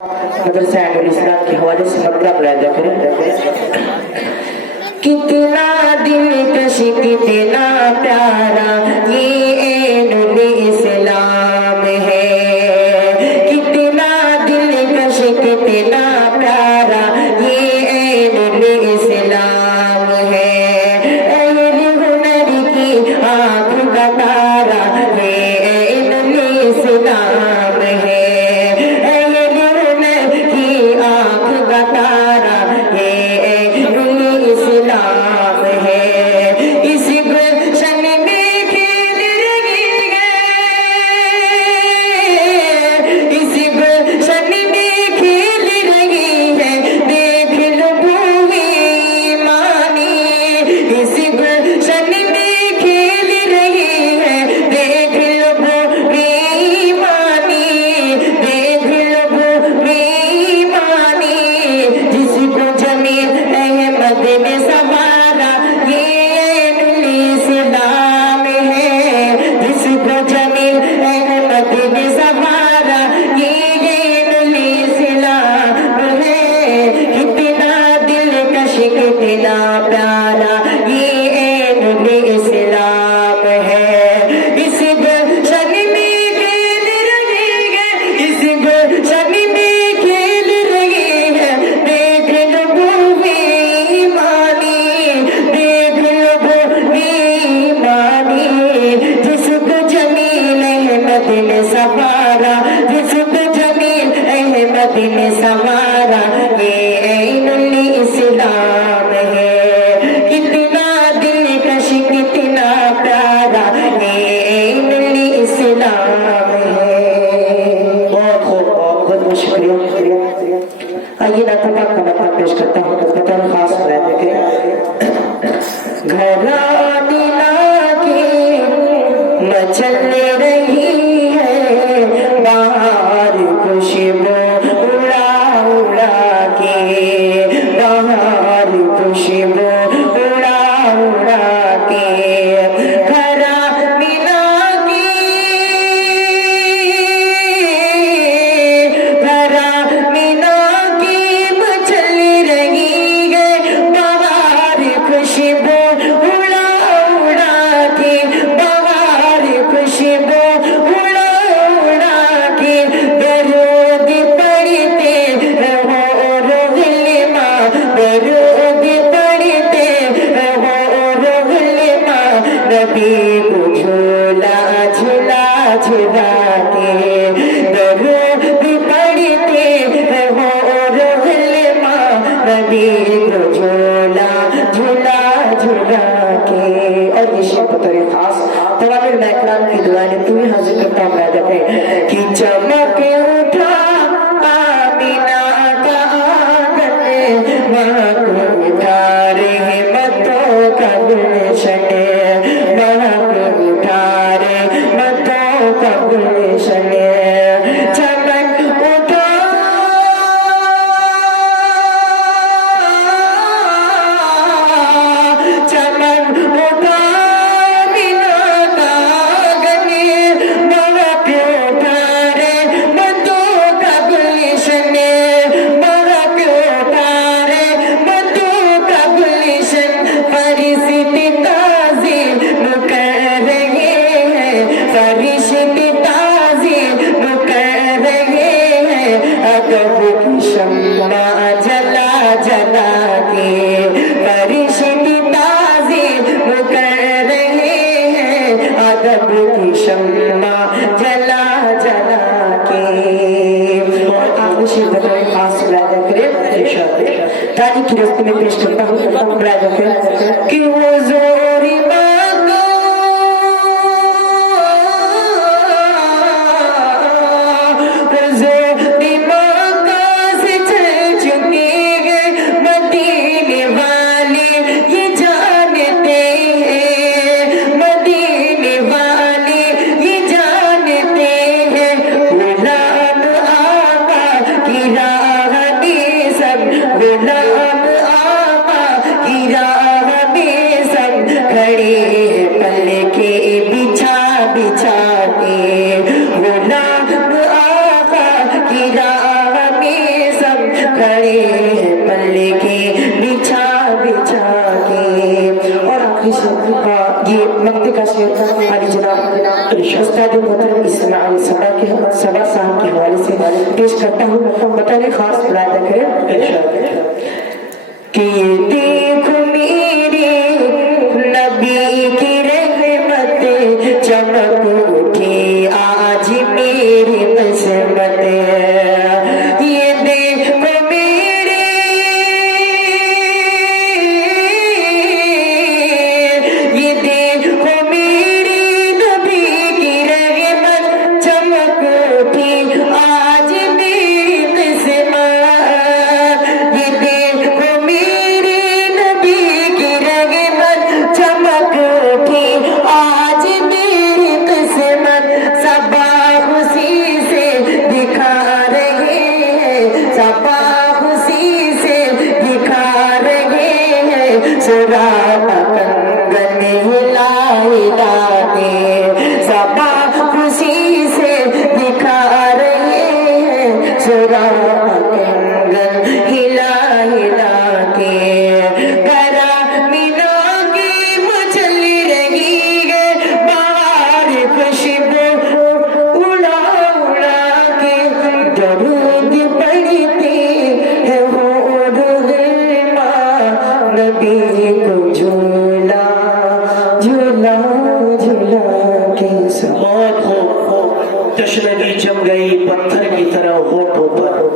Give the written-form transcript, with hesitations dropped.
مدرسہ الاسلام کے حوالے سے مطلب پیدا کریں. کتنا دلکش کتنا پیارا یہ عین الاسلام ہے. کتنا دلکش کتنا پیارا یہ عین الاسلام ہے. اہل ہنر کی آنکھ کا تارا یہ عین الاسلام ہے. آئیے نعت پاک کا مطلب پیش کرتا ہوں. بطور خاص رہنے کے گھرانی لاکے مچل رہی ہے باہر خوشبو اڑا اڑا کے. باہر خوشبو اڑا اڑا کے. چمک اٹھا آمینہ کا آنگن مہک اٹھا رحمتوں کا گلشن. مہک اٹھا رحمتوں کا گلشن. چمک اٹھا چمک اٹھا تاریخ کی رستے میں پیش کرتا ہوں راجہ پھر کہ حضوری مانگو حضوری مانگو سے چل چکے ہیں مدینے والے یہ جانتے ہیں. مدینے والے یہ جانتے ہیں غلام آقا کی راہ میں سب غلام آقا کی راہ میں سب استاد محترم اسماعیل سبا صاحب کے حوالے سے پیش کرتا ہوں، بطور خاص ملاحظہ کریں کہ دیکھو میرے نبی کی رحمت چمک اٹھی آج میری قسمت، یہ دیکھو میرے، یہ دیکھو میری نبی کی رحمت چمک اٹھی آج میری قسمت، یہ دیکھو میری نبی کی رحمت چمک اٹھی آج میری قسمت، صبا خوشی سے دکھا رہے ہیں، صبا خوشی سے دکھا رہے ہیں، سراغ کنگن ہلا ہلا کے، صبا خوشی سے دکھا رہے ہیں، سراغ کنگن ہلا ہلا کے، کرا مینا کی مچل رہی ہے بہار خوشبو اڑا اڑا کے، درود پڑھتے ہیں ہور غلما نبی کو جھولا جھولا جھولا کے موت ہو تشنگی جم گئی پتھر کی طرح ہونٹوں پر،